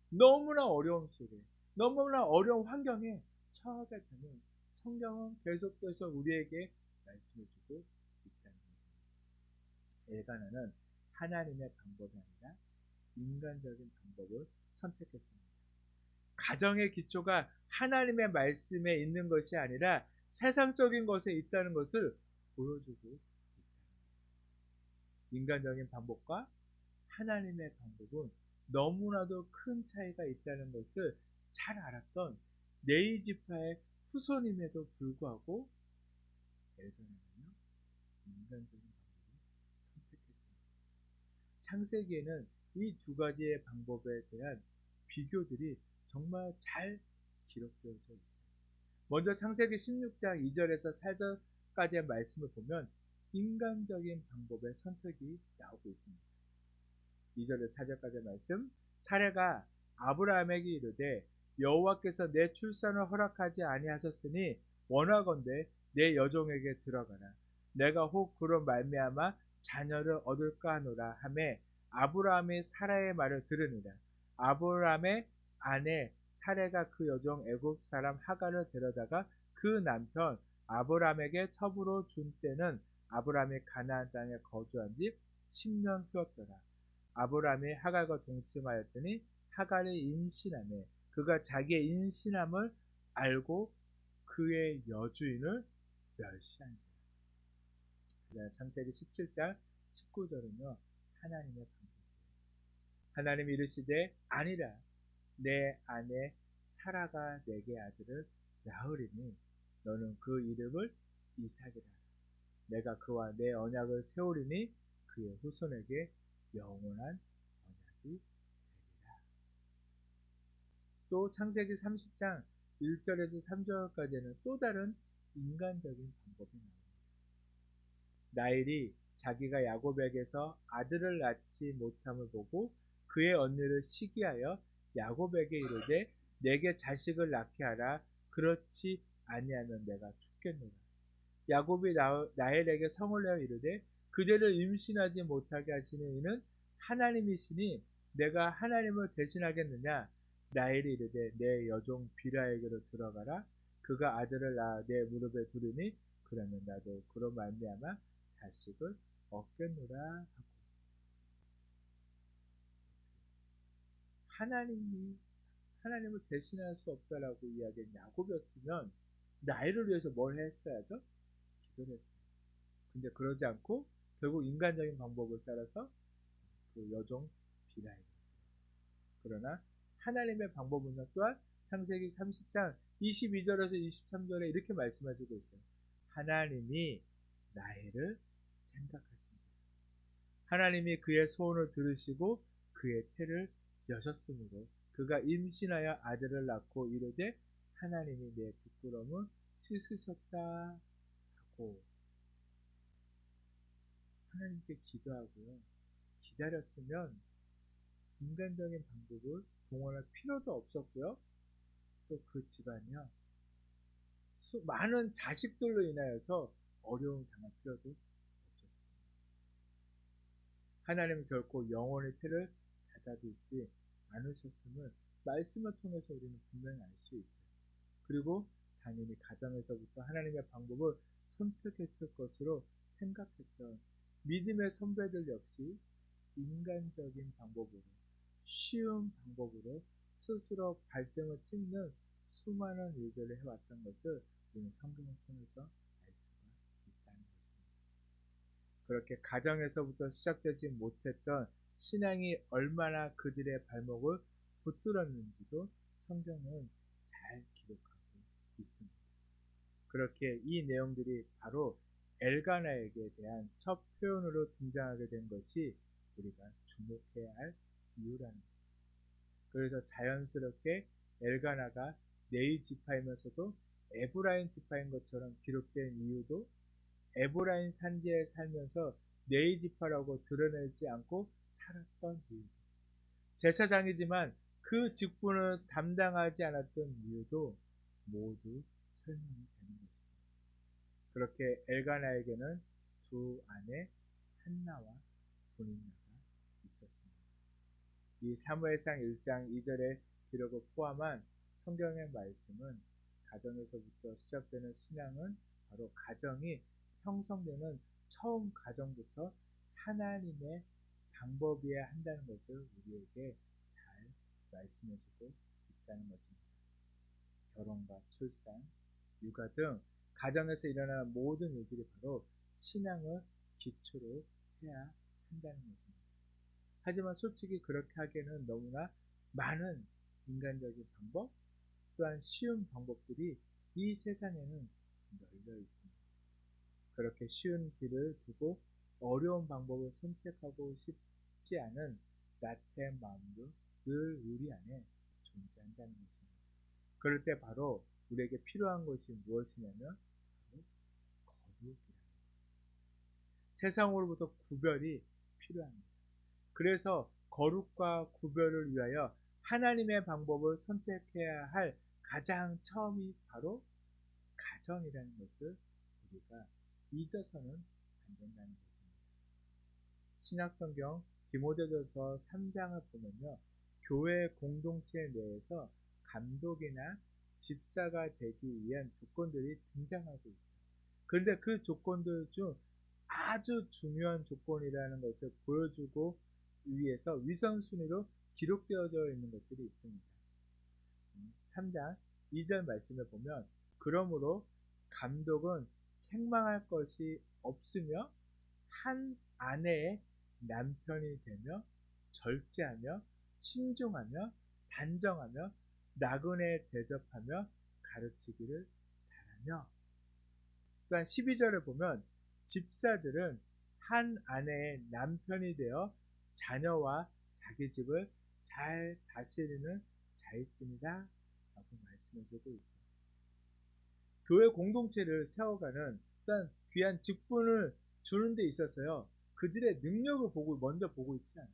너무나 어려움 속에 너무나 어려운 환경에 처하게 되는 성경은 계속해서 우리에게 말씀해주고 있다는 것입니다. 엘가나는 하나님의 방법이 아니라 인간적인 방법을 선택했습니다. 가정의 기초가 하나님의 말씀에 있는 것이 아니라 세상적인 것에 있다는 것을 보여주고 있다. 인간적인 방법과 하나님의 방법은 너무나도 큰 차이가 있다는 것을 잘 알았던 네이지파의 후손임에도 불구하고 엘가나는요 인간적인 방법을 선택했습니다. 창세기에는 이 두 가지의 방법에 대한 비교들이 정말 잘 기록되어져 있어요. 먼저 창세기 16장 2절에서 4절까지의 말씀을 보면 인간적인 방법의 선택이 나오고 있습니다. 2절에서 4절까지의 말씀, 사레가 아브라함에게 이르되 여호와께서 내 출산을 허락하지 아니하셨으니 원하건대 내 여종에게 들어가라. 내가 혹 그로 말미암아 자녀를 얻을까 하노라 하매 아브라함이 사라의 말을 들으니라. 아브라함의 아내 사레가 그 여종 애굽 사람 하갈을 데려다가 그 남편 아브라함에게 첩으로 준 때는 아브라함이 가나안 땅에 거주한 지 10년 후였더라. 아브라함이 하갈과 동침하였더니 하갈이 임신하매 그가 자기의 임신함을 알고 그의 여주인을 멸시한지라. 창세기 17장 19절은요 하나님의 방법이에요. 하나님이 이르시되 아니라 내 아내 사라가 내게 아들을 낳으리니 너는 그 이름을 이삭이라. 내가 그와 내 언약을 세우리니 그의 후손에게 영원한 언약이 되리라. 또 창세기 30장 1절에서 3절까지는 또 다른 인간적인 방법이 나옵니다. 라헬이 자기가 야곱에게서 아들을 낳지 못함을 보고 그의 언니를 시기하여 야곱에게 이르되 내게 자식을 낳게 하라. 그렇지 아니하면 내가 죽겠노라. 야곱이 라헬에게 성을 내어 이르되 그대를 임신하지 못하게 하시는 이는 하나님이시니 내가 하나님을 대신하겠느냐. 라헬이 이르되 내 여종 비라에게로 들어가라. 그가 아들을 낳아 내 무릎에 두르니 그러면 나도 그로 말미암아 자식을 얻겠노라 하고 하나님을 대신할 수 없다라고 이야기한 야곱이었으면 라헬을 위해서 뭘 했어야죠? 기도를 했어요. 근데 그러지 않고 결국 인간적인 방법을 따라서 그 여종 비라에게. 그러나 하나님의 방법은 또한 창세기 30장 22절에서 23절에 이렇게 말씀해주고 있어요. 하나님이 라헬을 생각하십니다. 하나님이 그의 소원을 들으시고 그의 태를 여셨으므로 그가 임신하여 아들을 낳고 이르되 하나님이 내 부끄러움을 씻으셨다 하고 하나님께 기도하고요. 기다렸으면 인간적인 방법을 동원할 필요도 없었고요. 또 그 집안이요. 많은 자식들로 인하여서 어려움 당할 필요도 없었습니다. 하나님은 결코 영원의 틀을 닫아두지 않으셨음을 말씀을 통해서 우리는 분명히 알 수 있어요. 그리고 당연히 가정에서부터 하나님의 방법을 선택했을 것으로 생각했던 믿음의 선배들 역시 인간적인 방법으로, 쉬운 방법으로 스스로 발등을 찍는 수많은 일들을 해왔던 것을 우리는 성경을 통해서 알 수가 있다는 것입니다. 그렇게 가정에서부터 시작되지 못했던 신앙이 얼마나 그들의 발목을 붙들었는지도 성경은 잘 기록하고 있습니다. 그렇게 이 내용들이 바로 엘가나에게 대한 첫 표현으로 등장하게 된 것이 우리가 주목해야 할 이유라는 것. 그래서 자연스럽게 엘가나가 레위 지파이면서도 에브라임 지파인 것처럼 기록된 이유도 에브라임 산지에 살면서 레위 지파라고 드러내지 않고 살았던 이유, 제사장이지만 그 직분을 담당하지 않았던 이유도 모두 설명이 되는 것입니다. 그렇게 엘가나에게는 두 아내 한나와 분인나가 있었습니다. 이 사무엘상 1장 2절의 기록을 포함한 성경의 말씀은 가정에서부터 시작되는 신앙은 바로 가정이 형성되는 처음 가정부터 하나님의 방법이어야 한다는 것을 우리에게 잘 말씀해주고 있다는 것입니다. 결혼과 출산, 육아 등 가정에서 일어나는 모든 일들이 바로 신앙을 기초로 해야 한다는 것입니다. 하지만 솔직히 그렇게 하기에는 너무나 많은 인간적인 방법, 또한 쉬운 방법들이 이 세상에는 널려 있습니다. 그렇게 쉬운 길을 두고 어려운 방법을 선택하고 싶지 않은 나태한 마음도 늘 우리 안에 존재한다는 것입니다. 그럴 때 바로 우리에게 필요한 것이 무엇이냐면 바로 거룩이라는 것. 세상으로부터 구별이 필요합니다. 그래서 거룩과 구별을 위하여 하나님의 방법을 선택해야 할 가장 처음이 바로 가정이라는 것을 우리가 잊어서는 안 된다는 것입니다. 신약성경 디모데전서 3장을 보면요, 교회 공동체 내에서 감독이나 집사가 되기 위한 조건들이 등장하고 있어요. 그런데 그 조건들 중 아주 중요한 조건이라는 것을 보여주고 위에서 위선순위로 기록되어져 있는 것들이 있습니다. 3장 2절 말씀을 보면, 그러므로 감독은 책망할 것이 없으며 한 아내의 남편이 되며 절제하며 신중하며 단정하며 나그네 대접하며 가르치기를 잘하며, 또한 12절을 보면 집사들은 한 아내의 남편이 되어 자녀와 자기 집을 잘 다스리는 자일지니라 라고 말씀해주고 있습니다. 교회 공동체를 세워가는 어떤 귀한 직분을 주는 데 있어서요, 그들의 능력을 먼저 보고 있지 않아요.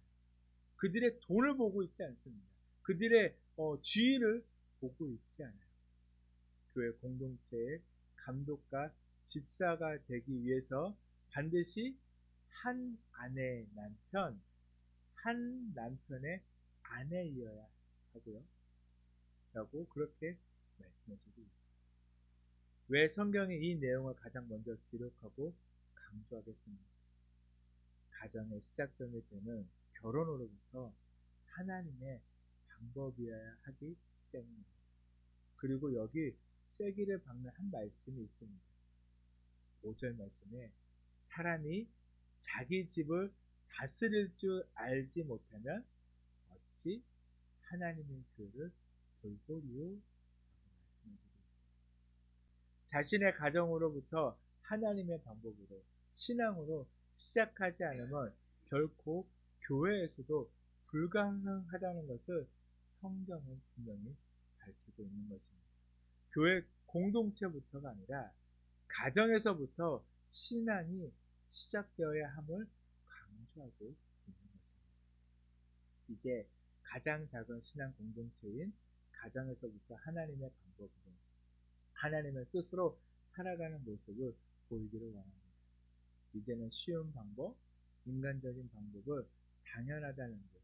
그들의 돈을 보고 있지 않습니다. 그들의 지위를 보고 있지 않아요. 교회 공동체의 감독과 집사가 되기 위해서 반드시 한 아내의 남편, 한 남편의 아내이어야 하고요, 라고 그렇게 말씀해주고 있습니다. 왜 성경이 이 내용을 가장 먼저 기록하고 강조하겠습니까? 가정의 시작점이 되는 결혼으로부터 하나님의 방법이어야 하기 때문입니다. 그리고 여기 쐐기를 박는 한 말씀이 있습니다. 5절 말씀에 사람이 자기 집을 다스릴 줄 알지 못하면 어찌 하나님의 교회를 돌보리요? 라고 말씀해주고 있습니다. 자신의 가정으로부터 하나님의 방법으로, 신앙으로 시작하지 않으면 결코 교회에서도 불가능하다는 것을 성경은 분명히 밝히고 있는 것입니다. 교회 공동체부터가 아니라 가정에서부터 신앙이 시작되어야 함을 강조하고 있는 것입니다. 이제 가장 작은 신앙 공동체인 가정에서부터 하나님의 방법으로, 하나님의 뜻으로 살아가는 모습을 보이기를 원합니다. 이제는 쉬운 방법, 인간적인 방법을 당연하다는 듯,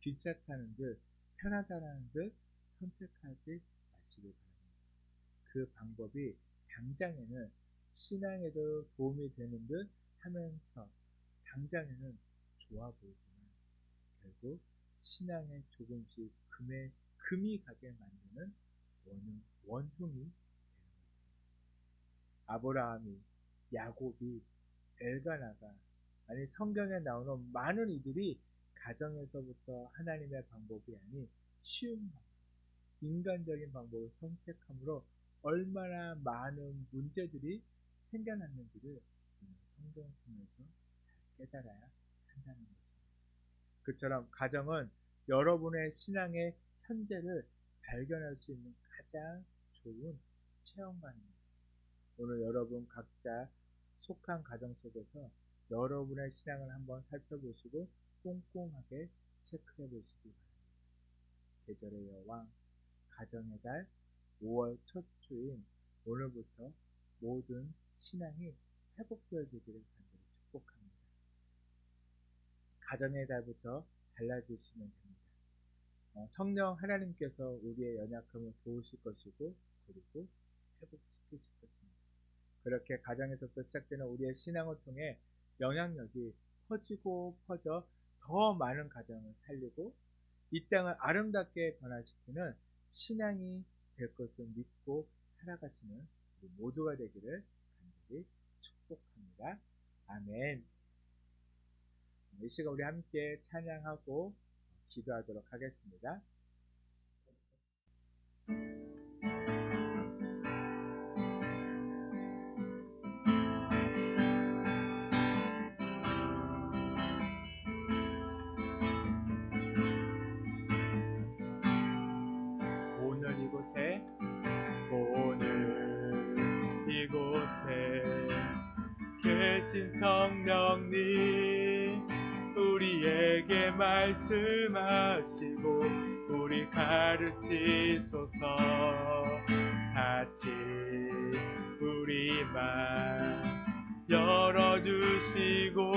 귀찮다는 듯, 편하다는 듯 선택하지 마시기 바랍니다. 그 방법이 당장에는 신앙에도 도움이 되는 듯 하면서 당장에는 좋아 보이지만 결국 신앙에 조금씩 금이 가게 만드는 원흉이 되는 것입니다. 아브라함이, 야곱이, 엘가나가, 아니 성경에 나오는 많은 이들이 가정에서부터 하나님의 방법이 아닌 쉬운 방법, 인간적인 방법을 선택함으로 얼마나 많은 문제들이 생겨났는지를 성경을 통해서 잘 깨달아야 한다는 것입니다. 그처럼 가정은 여러분의 신앙의 현재를 발견할 수 있는 가장 좋은 체험관입니다. 오늘 여러분 각자 속한 가정 속에서 여러분의 신앙을 한번 살펴보시고 꼼꼼하게 체크해 보시기 바랍니다. 계절의 여왕, 가정의 달, 5월 첫 주인 오늘부터 모든 신앙이 회복되어지기를 간절히 축복합니다. 가정의 달부터 달라지시면 됩니다. 성령 하나님께서 우리의 연약함을 도우실 것이고 그리고 회복시키실 것입니다. 그렇게 가정에서부터 시작되는 우리의 신앙을 통해 영향력이 퍼지고 퍼져 더 많은 가정을 살리고 이 땅을 아름답게 변화시키는 신앙이 될 것을 믿고 살아가시는 우리 모두가 되기를 간절히 축복합니다. 아멘. 이 시간 우리 함께 찬양하고 기도하도록 하겠습니다. 오늘 이곳에 계신 성령님 우리에게 말씀하시고 우리 가르치소서. 같이 우리 맘 열어주시고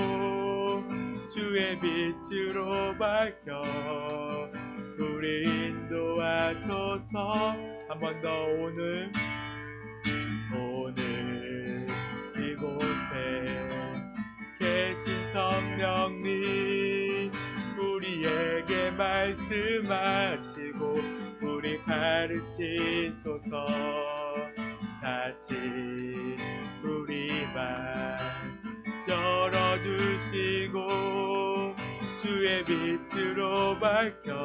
주의 빛으로 밝혀 우리 인도하소서. 한 번 더. 오늘 이곳에 계신 성령님 우리에게 말씀하시고 우리 가르치소서. 같이 우리 맘 열어주시고 주의 빛으로 밝혀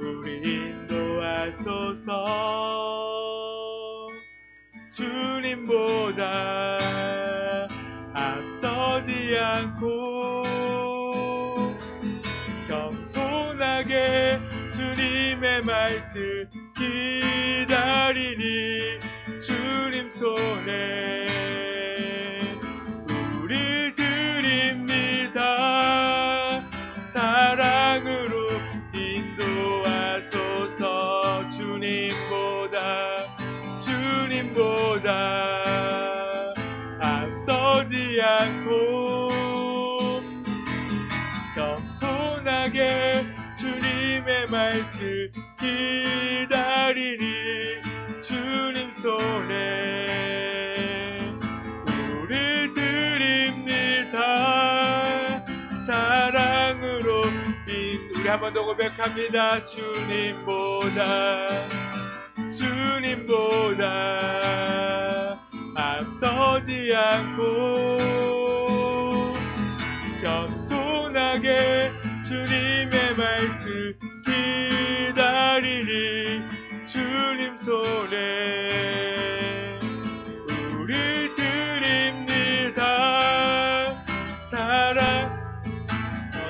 우리 인도하소서. 주님보다 앞서지 않고 겸손하게 주님의 말씀 기다리니 주님 손에 우리 드립니다. 사랑으로 인도하소서. 주님보다 앞서지 않고 겸손하게 주님의 말씀 기다리니 주님 손에 우리 드립니다. 사랑으로 우리 한 번 더 고백합니다. 주님보다 앞서지 않고 겸손하게 주님의 말씀 기다리니 주님 손에 우리 드립니다. 사랑.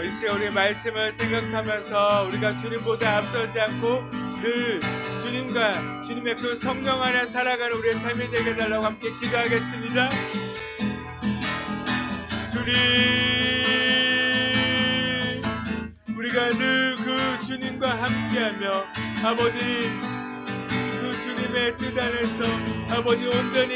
이 시간 우리의 말씀을 생각하면서 우리가 주님보다 앞서지 않고 늘 주님과 주님의 그 성령 안에 살아가는 우리의 삶이 되게 해달라고 함께 기도하겠습니다. 주님, 우리가 늘 그 주님과 함께하며 아버지 그 주님의 뜻 안에서 아버지 온전히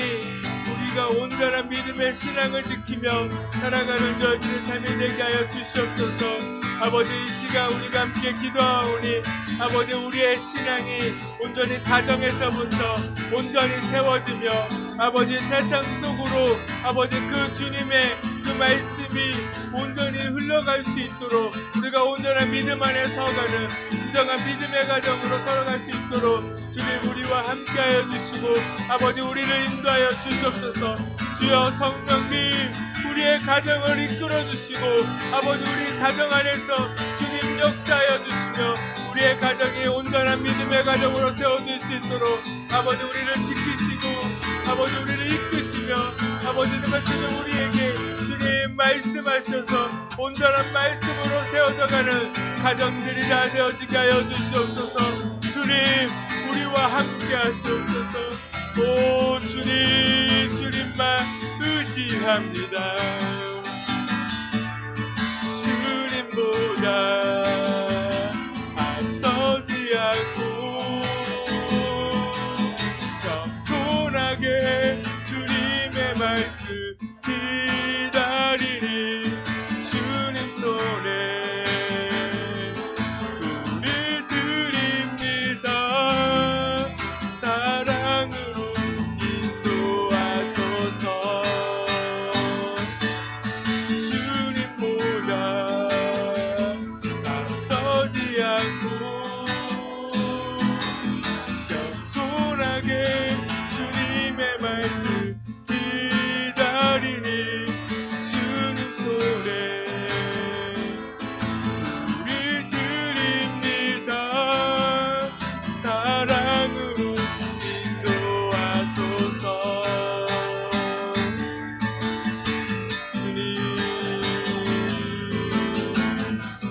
우리 우리가 온전한 믿음의 신앙을 지키며 살아가는 저희들의 삶이 되게 하여 주시옵소서. 아버지, 이 시간 우리가 함께 기도하오니 아버지, 우리의 신앙이 온전히 가정에서부터 온전히 세워지며 아버지, 세상 속으로 아버지 그 주님의 그 말씀이 온전히 흘러갈 수 있도록 우리가 온전한 믿음 안에 서가는 진정한 믿음의 가정으로 살아갈 수 있도록 주님 우리와 함께하여 주시고 아버지, 우리를 인도하여 주시옵소서. 주여, 성령님 우리의 가정을 이끌어 주시고 아버지, 우리 가정 안에서 주님 역사하여 주시며 우리의 가정이 온전한 믿음의 가정으로 세워질 수 있도록 아버지, 우리를 지키시고 아버지, 우리를 이끄시며 아버지, 주님 우리에게 주님 말씀하셔서 온전한 말씀으로 세워져가는 가정들이 다 되어지게 하여 주시옵소서. 주님 우리와 함께 하시옵소서. 오 주님, 주님만 의지합니다. 주님보다 앞서지 않고 겸손하게 주님의 말씀 기다리니 주님 손에 우리 드립니다. 사랑으로 인도하소서. 주님보다 앞서지 않고 겸손하게 주님의 말씀 기다리니 주님 손에 우리 드립니다. 사랑으로 인도하소서. 주님,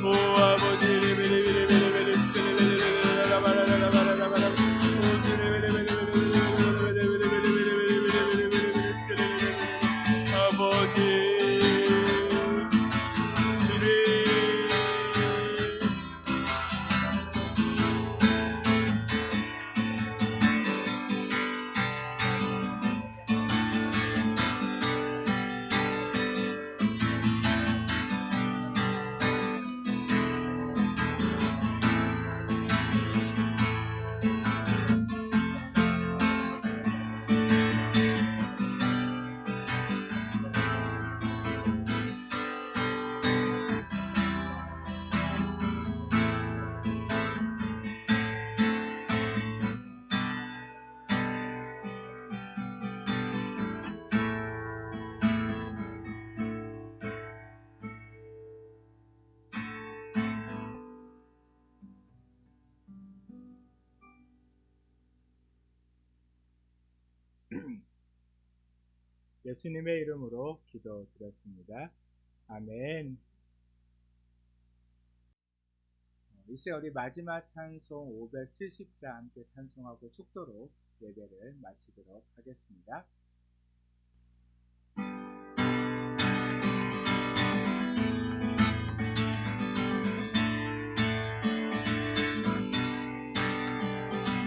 오 아버지, 예수님의 이름으로 기도드렸습니다. 아멘. 이 시간 우리 마지막 찬송 570자 함께 찬송하고 축도로 예배를 마치도록 하겠습니다.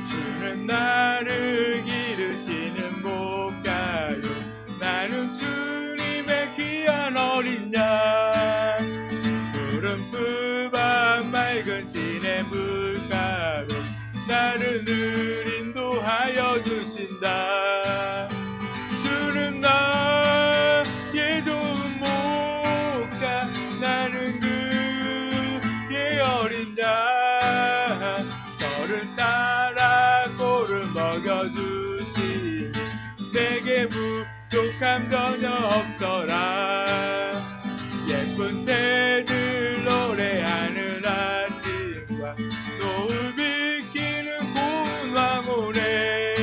주는 나를 기르시는 목자요, 나는 주님의 귀한 어린 양. 푸른 풀밭 맑은 시내 물가로 나를 늘 인도하여 주신다. 주는 나의 좋은 목자, 나는 그의 어린 양. 저를 따라 꼴을 먹여주시니 내게 부족함 전혀 없어라. 예쁜 새들 노래하는 아침과 노을 비키는 고운 황혼에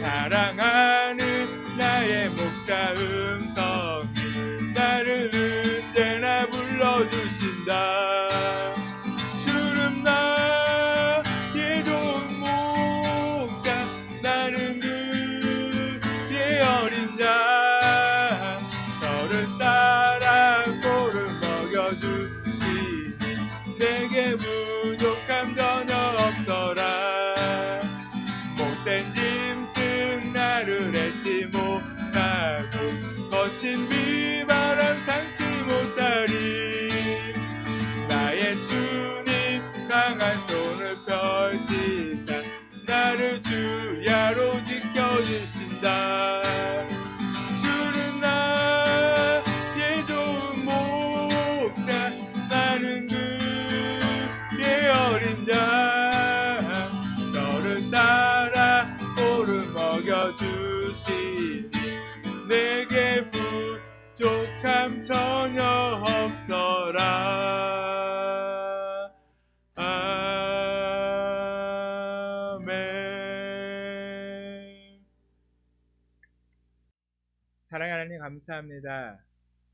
사랑하는 나의 목자 음성이 나를 언제나 불러주신다. 주는 나의 좋은 목자, 나는 그의 어린 양. 저를 따라 주시니 내게 부족함 전혀 없어라. 아멘. 사랑하는 하나님 감사합니다.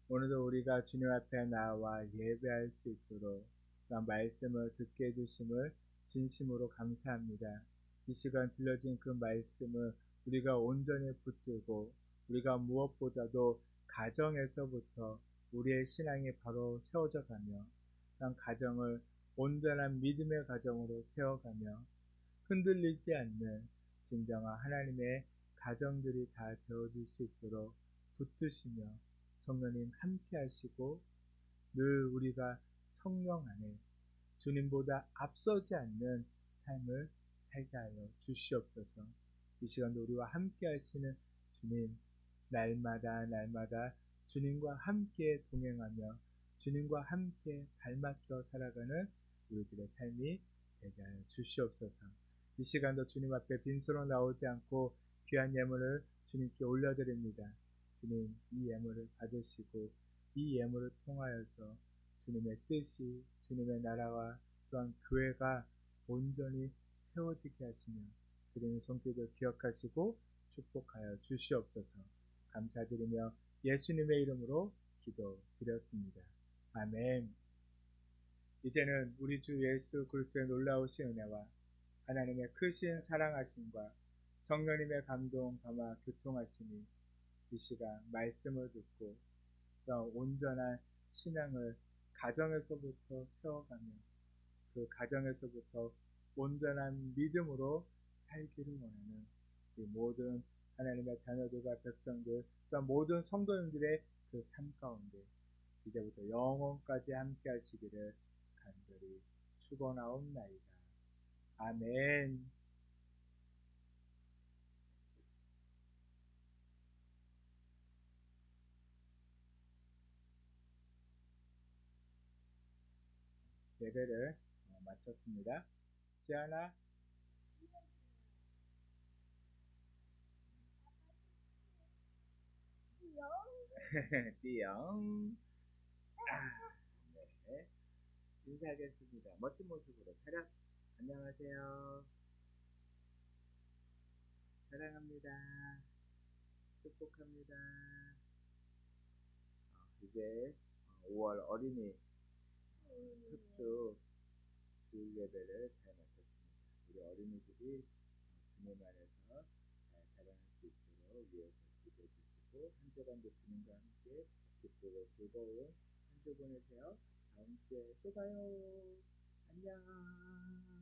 오늘도 우리가 주님 앞에 나와 예배할 수 있도록 말씀을 듣게 해주심을 진심으로 감사합니다. 이 시간 들려진 그 말씀을 우리가 온전히 붙들고 우리가 무엇보다도 가정에서부터 우리의 신앙이 바로 세워져 가며 가정을 온전한 믿음의 가정으로 세워가며 흔들리지 않는 진정한 하나님의 가정들이 다 되어줄 수 있도록 붙드시며 성령님 함께 하시고 늘 우리가 성령 안에 주님보다 앞서지 않는 삶을 살게 하여 주시옵소서. 이 시간도 우리와 함께 하시는 주님, 날마다 주님과 함께 동행하며 주님과 함께 발맞춰 살아가는 우리들의 삶이 되게 하여 주시옵소서. 이 시간도 주님 앞에 빈손으로 나오지 않고 귀한 예물을 주님께 올려드립니다. 주님, 이 예물을 받으시고 이 예물을 통하여서 주님의 뜻이, 주님의 나라와 또한 교회가 온전히 세워지게 하시며 드리는 손길을 기억하시고 축복하여 주시옵소서. 감사드리며 예수님의 이름으로 기도드렸습니다. 아멘. 이제는 우리 주 예수 그리스도의 놀라우신 은혜와 하나님의 크신 사랑하심과 성령님의 감동, 감화, 교통하심이 이 시간 말씀을 듣고 온전한 신앙을 가정에서부터 세워가며 그 가정에서부터 온전한 믿음으로 살기를 원하는 이 모든 하나님의 자녀들과 백성들 또한 모든 성도님들의 그 삶 가운데 이제부터 영원까지 함께 하시기를 간절히 축원하옵나이다. 아멘. 예배를 마쳤습니다. 지안아, 띠용. 네, 인사하겠습니다. 멋진 모습으로 차렷. 안녕하세요. 사랑합니다. 축복합니다. 이제 5월 어린이 특수 주일 예배를 잘 마쳤습니다. 우리 어린이들이 주님 안에서 잘 자라날 수 있도록 위해서 기도해 주시고 한 주간도 주님과 함께 기쁘고 즐거운 한 주 보내세요. 다음 주에 또 봐요. 안녕.